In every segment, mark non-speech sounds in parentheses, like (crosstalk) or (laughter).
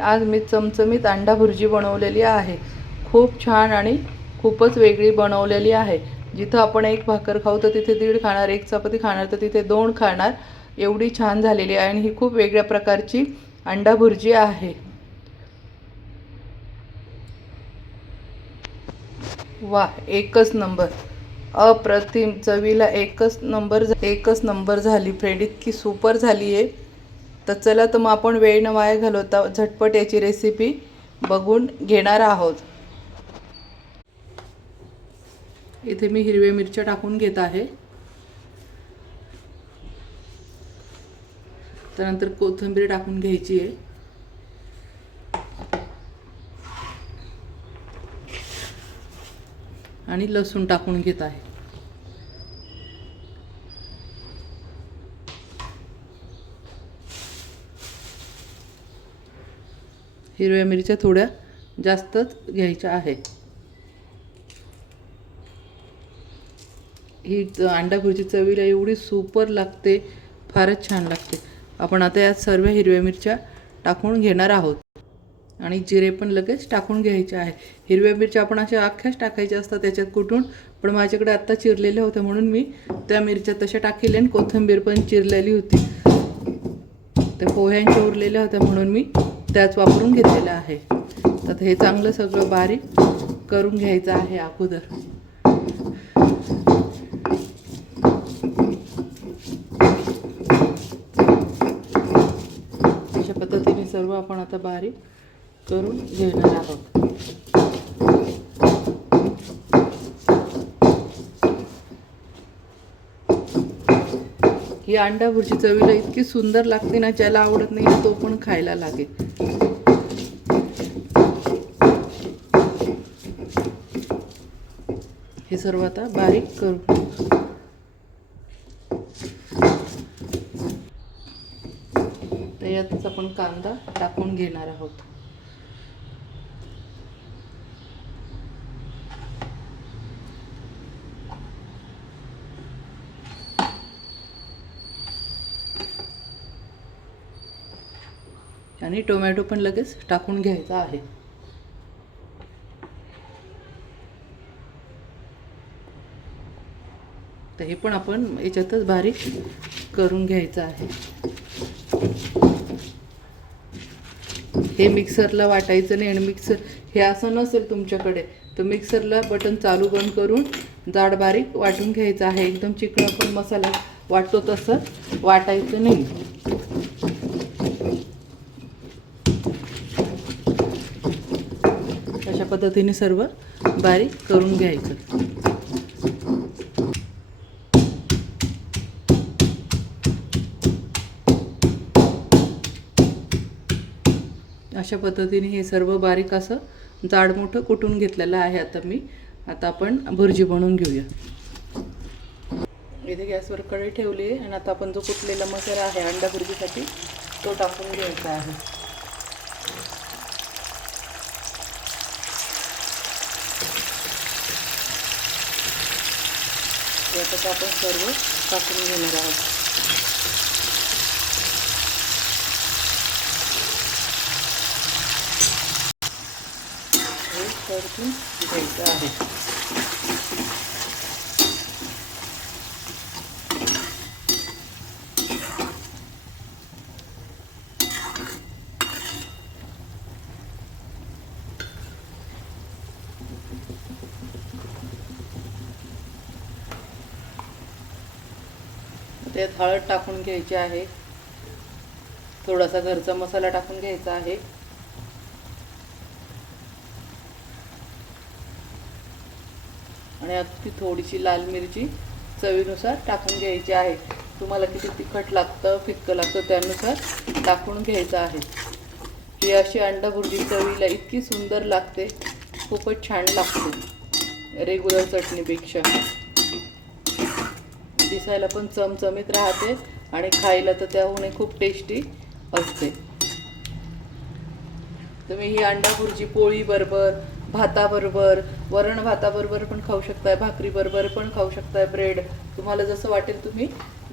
आज मी चमचमीत अंडा भुर्जी बनवलेली आहे. खूप छान आणि खूपच वेगळी बनवलेली आहे. जिथं आपण एक भाकर खाऊ तर तिथे दीड खाणार एक चपाती खाणार तर तिथे दोन खाणार. एवढी छान झालेली आहे आणि ही खूप वेगळ्या प्रकारची अंडा भुर्जी आहे. वा एकच नंबर. अप्रतिम चवीला एकच नंबर एकच नंबर झाली. फ्रेंड इतकी सुपर झाली आहे तर चला तर मग आपण वेळ न वाया घालवता झटपट याची रेसिपी बघून घेणार आहोत. इथे मी हिरव्या मिरच्या टाकून घेत आहे. त्यानंतर कोथिंबीर टाकून घ्यायची आहे. आणि लसूण टाकून घेत आहे. हिरव्या मिरच्या थोड्या जास्तच घ्यायच्या आहे ही च- अंडा भुर्जी चवीला एवढी सुपर लागते फारच छान लागते. आपण आता यात सर्व हिरव्या मिरच्या टाकून घेणार आहोत. आणि जिरे पण लगेच टाकून घ्यायचे आहे. हिरव्या मिरच्या आपण अशा अख्ख्याच टाकायच्या असतात त्याच्यात कुठून पण माझ्याकडे आत्ता चिरलेल्या होत्या म्हणून मी त्या मिरच्या तशा टाकलेल्या आणि कोथिंबीर पण चिरलेली होती. त्या पोह्यांच्या उरलेल्या होत्या म्हणून मी त्याच वापरून घेतलेलं आहे. तर हे चांगलं सगळं बारीक करून घ्यायचं आहे अगोदर. अशा पद्धतीने सर्व आपण आता बारीक करून घेणार आहोत. ही अंडा भुर्जी चवीला इतकी सुंदर लागते ना ज्याला आवडत नाही तो पण खायला लागेल. सर्व आता बारीक करू. त्याच्यातच आपण कांदा टाकून घेणार आहोत. आणि टोमॅटो पण लगेच टाकून घ्यायचा आहे. तर हे पण आपण याच्यातच बारीक करून घ्यायचं आहे. हे मिक्सरला वाटायचं नाही आणि मिक्सर हे असं नसेल तुमच्याकडे तर मिक्सरला बटन चालू बंद करून जाड बारीक वाटून घ्यायचं आहे. एकदम चिकन पण मसाला वाटतो तसं वाटायचं नाही. अशा पद्धतीने सर्व बारीक करून घ्यायचं. अशा पद्धतीने हे सर्व बारीक असं जाड मोठं कुटून घेतलेलं आहे आता मी. आता आपण भुर्जी बनवून घेऊया. इथे गॅसवर कढई ठेवली आहे आणि आता आपण जो कुटलेला मसाला आहे अंडा भुर्जीसाठी तो टाकून घ्यायचा आहे. याच्यात आपण सर्व टाकून घेणार आहोत हे परतून घ्यायचं आहे. त्यात हळद टाकून घ्यायची आहे. थोडासा घरचा मसाला टाकून घ्यायचा आहे. आणि अगदी थोडीशी लाल मिरची चवीनुसार टाकून घ्यायची आहे. तुम्हाला किती तिखट लागतं फिक्कं लागतं त्यानुसार टाकून घ्यायचं आहे. ही अशी अंडा भुर्जी चवीला इतकी सुंदर लागते खूपच छान लागते रेग्युलर चटणीपेक्षा. दिसायला पण चमचमीत राहते आणि खायला तर त्याहूनही खूप टेस्टी असते. तुम्ही ही अंडा भुर्जी पोळी बरोबर भाताबरोबर वरण भाताबरोबर पण खाऊ शकताय भाकरीबरोबर पण खाऊ शकताय ब्रेड. तुम्हाला जसं वाटेल तुम्ही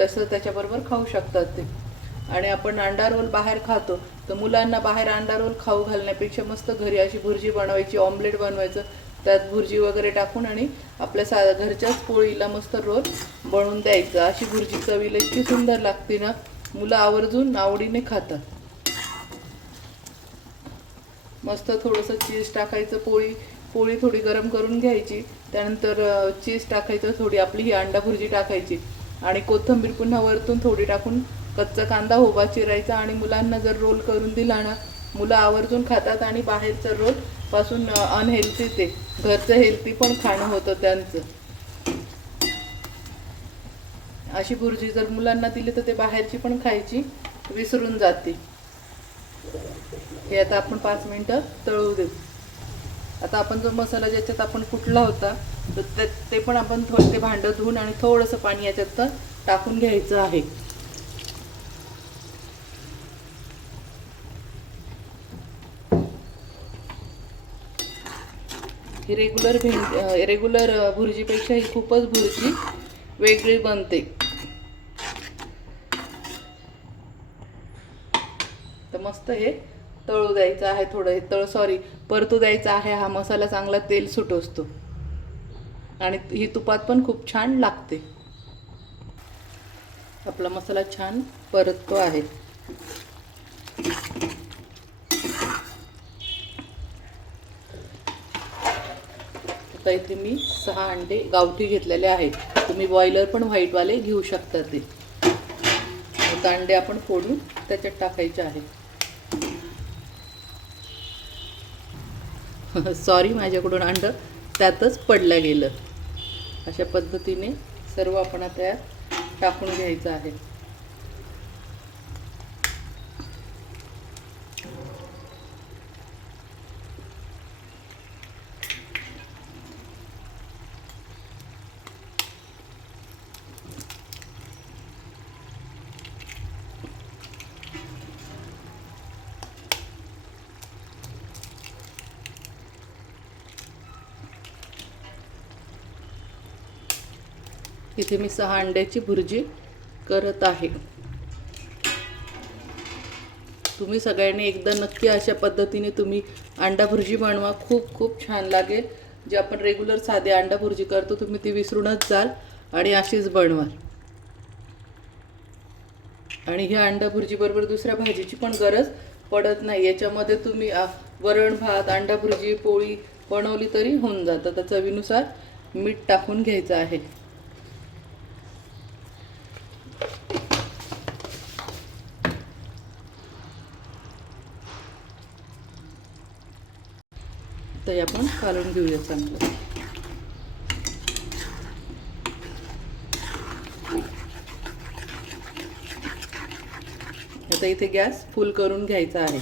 तसं त्याच्याबरोबर खाऊ शकतात ते. आणि आपण अंडा रोल बाहेर खातो तर मुलांना बाहेर अंडा रोल खाऊ घालण्यापेक्षा मस्त घरी अशी भुर्जी बनवायची ऑमलेट बनवायचं. त्यात भुर्जी वगैरे टाकून आणि आपल्या सा घरच्याच पोळीला मस्त रोल बनवून द्यायचं. अशी भुर्जी चवीला इतकी सुंदर लागते ना मुलं आवर्जून आवडीने खातात. मस्त थोडंसं चीज टाकायचं पोळी पोळी थोडी गरम करून घ्यायची. त्यानंतर चीज टाकायचं थोडी आपली ही अंडा भुर्जी टाकायची. आणि कोथिंबीर पुन्हा वरतून थोडी टाकून कच्चा कांदा उभा चिरायचा आणि मुलांना जर रोल करून दिला ना मुलं आवर्जून खातात आणि बाहेरचं रोलपासून अनहेल्थी ते. घरचं हेल्थी पण खाणं होतं त्यांचं. अशी भुर्जी जर मुलांना दिली तर ते बाहेरची पण खायची विसरून जाते. हे आता आपण पाच मिनटं तळू देऊ. आता आपण जो मसाला ज्याच्यात आपण कुटला होता तर ते पण आपण थोडं ते भांडं धुवून आणि थोडंसं पाणी याच्यात तर टाकून घ्यायचं आहे. ही रेग्युलर भेंड रेग्युलर भुर्जीपेक्षा ही खूपच भुर्जी वेगळी बनते. मस्त हे तळू द्यायचं आहे थोडं हे तळ सॉरी परतू द्यायचा आहे. हा मसाला चांगला तेल सुटोसतो. आणि ही तुपात पण खूप छान लागते. आपला मसाला छान परततो आहे. आता इथे मी सहा अंडे गावठी घेतलेले आहेत. तुम्ही बॉयलर पण व्हाईटवाले घेऊ शकता ते. आता अंडे आपण फोडून त्याच्यात टाकायचे आहेत. (laughs) सॉरी माझ्याकडून अंडं त्यातच पडलं गेलं. अशा पद्धतीने सर्व आपण आता टाकून घ्यायचं आहे. इथे मी सहा अंड्याची भुर्जी करत आहे. तुम्ही सगळ्यांनी एकदा नक्की अशा पद्धतीने तुम्ही अंडा भुर्जी बनवा. खूप खूप छान लागेल. जे आपण रेग्युलर साधे अंडा भुर्जी करतो तुम्ही ती विसरूनच जाल आणि अशीच बनवाल. आणि ह्या अंडा भुर्जीबरोबर दुसऱ्या भाजीची पण गरज पडत नाही. याच्यामध्ये तुम्ही वरण भात अंडा भुर्जी पोळी बनवली तरी होऊन जातं. तर चवीनुसार मीठ टाकून घ्यायचं आहे. ते आपण काढून घेऊया चांगलं. आता इथे गॅस फुल करून घ्यायचा आहे.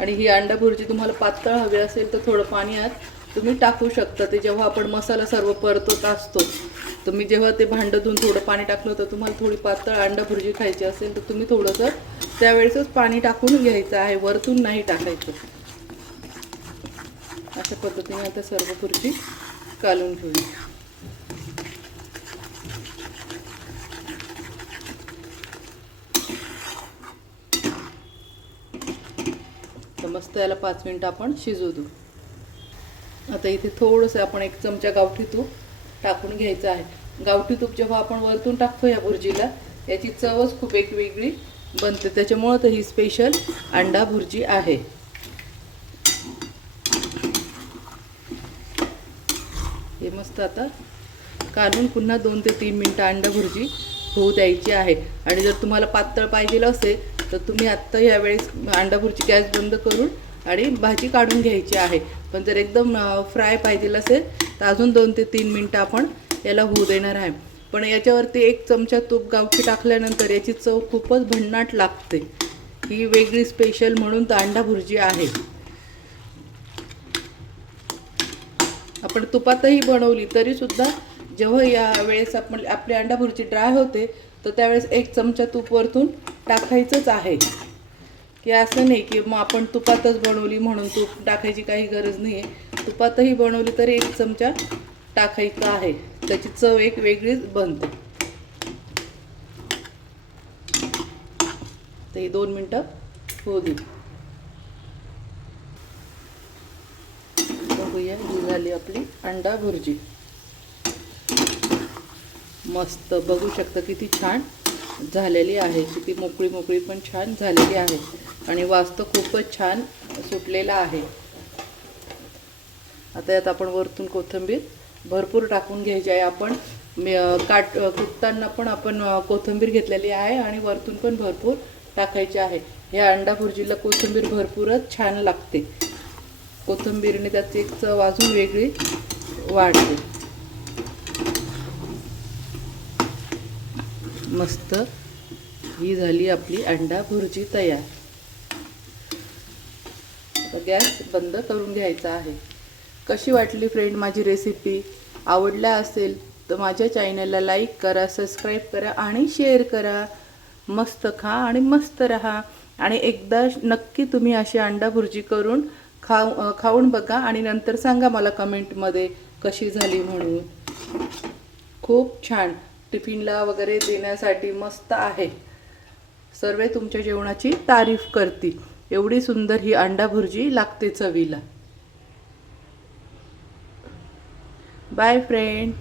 आणि ही अंडा भुर्जी तुम्हाला पातळ हवी असेल तर थोडं पाणी आत तुम्ही टाकू शकता. ते जेव्हा आपण मसाला सर्व परतत असतो तुम्ही जेव्हा ते भांडं धुवून थोडं पाणी टाकलं तर तुम्हाला थोडी पातळ अंडा भुर्जी खायची असेल तर तुम्ही थोडंसं त्यावेळेसच पाणी टाकून घ्यायचं आहे वरतून नाही टाकायचं. अशा पद्धतीने आता सर्व खुर्ची कालून घेऊया तर मस्त याला पाच मिनटं आपण शिजू देऊ आता इथे थोडंसं आपण एक चमचा गावठी तूप टाकून घ्यायचं आहे. गावठी तूप जेव्हा आपण वरतून टाकतो या भुर्जीला याची चवच खूप एक वेगळी बनते त्याच्यामुळं तर ही स्पेशल अंडा भुर्जी आहे. हे मस्त आता काढून पुन्हा दोन ते तीन मिनटं अंडा भुर्जी होऊ द्यायची आहे. आणि जर तुम्हाला पातळ पाहिजे असेल तर तुम्ही आत्ता यावेळेस अंडा भुर्जी गॅस बंद करून आणि भाजी काढून घ्यायची आहे. पण जर एकदम फ्राय पाहिजे असेल तर अजून दोन ते तीन मिनटं आपण याला होऊ देणार आहे. पण याच्यावरती एक चमचा तूप गावठी टाकल्यानंतर याची चव खूपच भन्नाट लागते. ही वेगळी स्पेशल म्हणून तर भुर्जी आहे. आपण तुपातही बनवली तरी सुद्धा जेव्हा या वेळेस आपण आपली अंडा भुर्जी ड्राय होते तर त्यावेळेस एक चमचा तूप वरतून टाकायचंच आहे. की असं नाही की मग आपण तुपातच बनवली म्हणून तूप टाकायची काही गरज नाही आहे तुपातही बनवली तरी एक चमचा टाकायचं आहे. त्याची चव एक वेगळीच बनते. तर ही दोन मिनटं होऊ देऊ बघूया ही झाली आपली अंडा भुर्जी. मस्त बघू शकता किती छान झालेली आहे. किती मोकळी मोकळी पण छान झालेली आहे. आणि वास्तव खूपच छान सुटलेला आहे. आता यात आपण वरतून कोथिंबीर भरपूर टाकून घ्यायची आहे. आपण काट कुटताना पण आपण कोथिंबीर घेतलेली आहे आणि वरतून पण भरपूर टाकायची आहे. ह्या अंडा भुर्जीला कोथिंबीर भरपूरच छान लागते. कोथिंबीरने त्याची एक चव अजून वेगळी वाढते. मस्त ही झाली आपली अंडा भुर्जी तयार. आता गॅस बंद करून घ्यायचा आहे. कशी वाटली फ्रेंड माझी रेसिपी आवडल्या असेल तर माझ्या चॅनलला लाईक करा सबस्क्राईब करा आणि शेअर करा. मस्त खा आणि मस्त रहा. आणि एकदा नक्की तुम्ही अशी अंडा भुर्जी करून खाऊ खाऊन बघा आणि नंतर सांगा मला कमेंटमध्ये कशी झाली म्हणून. खूप छान. टिफिनला वगैरे देण्यासाठी मस्त आहे. सर्व तुमच्या जेवणाची तारीफ करतील. एवढी सुंदर ही अंडा भुर्जी लागते चवीला. Bye friend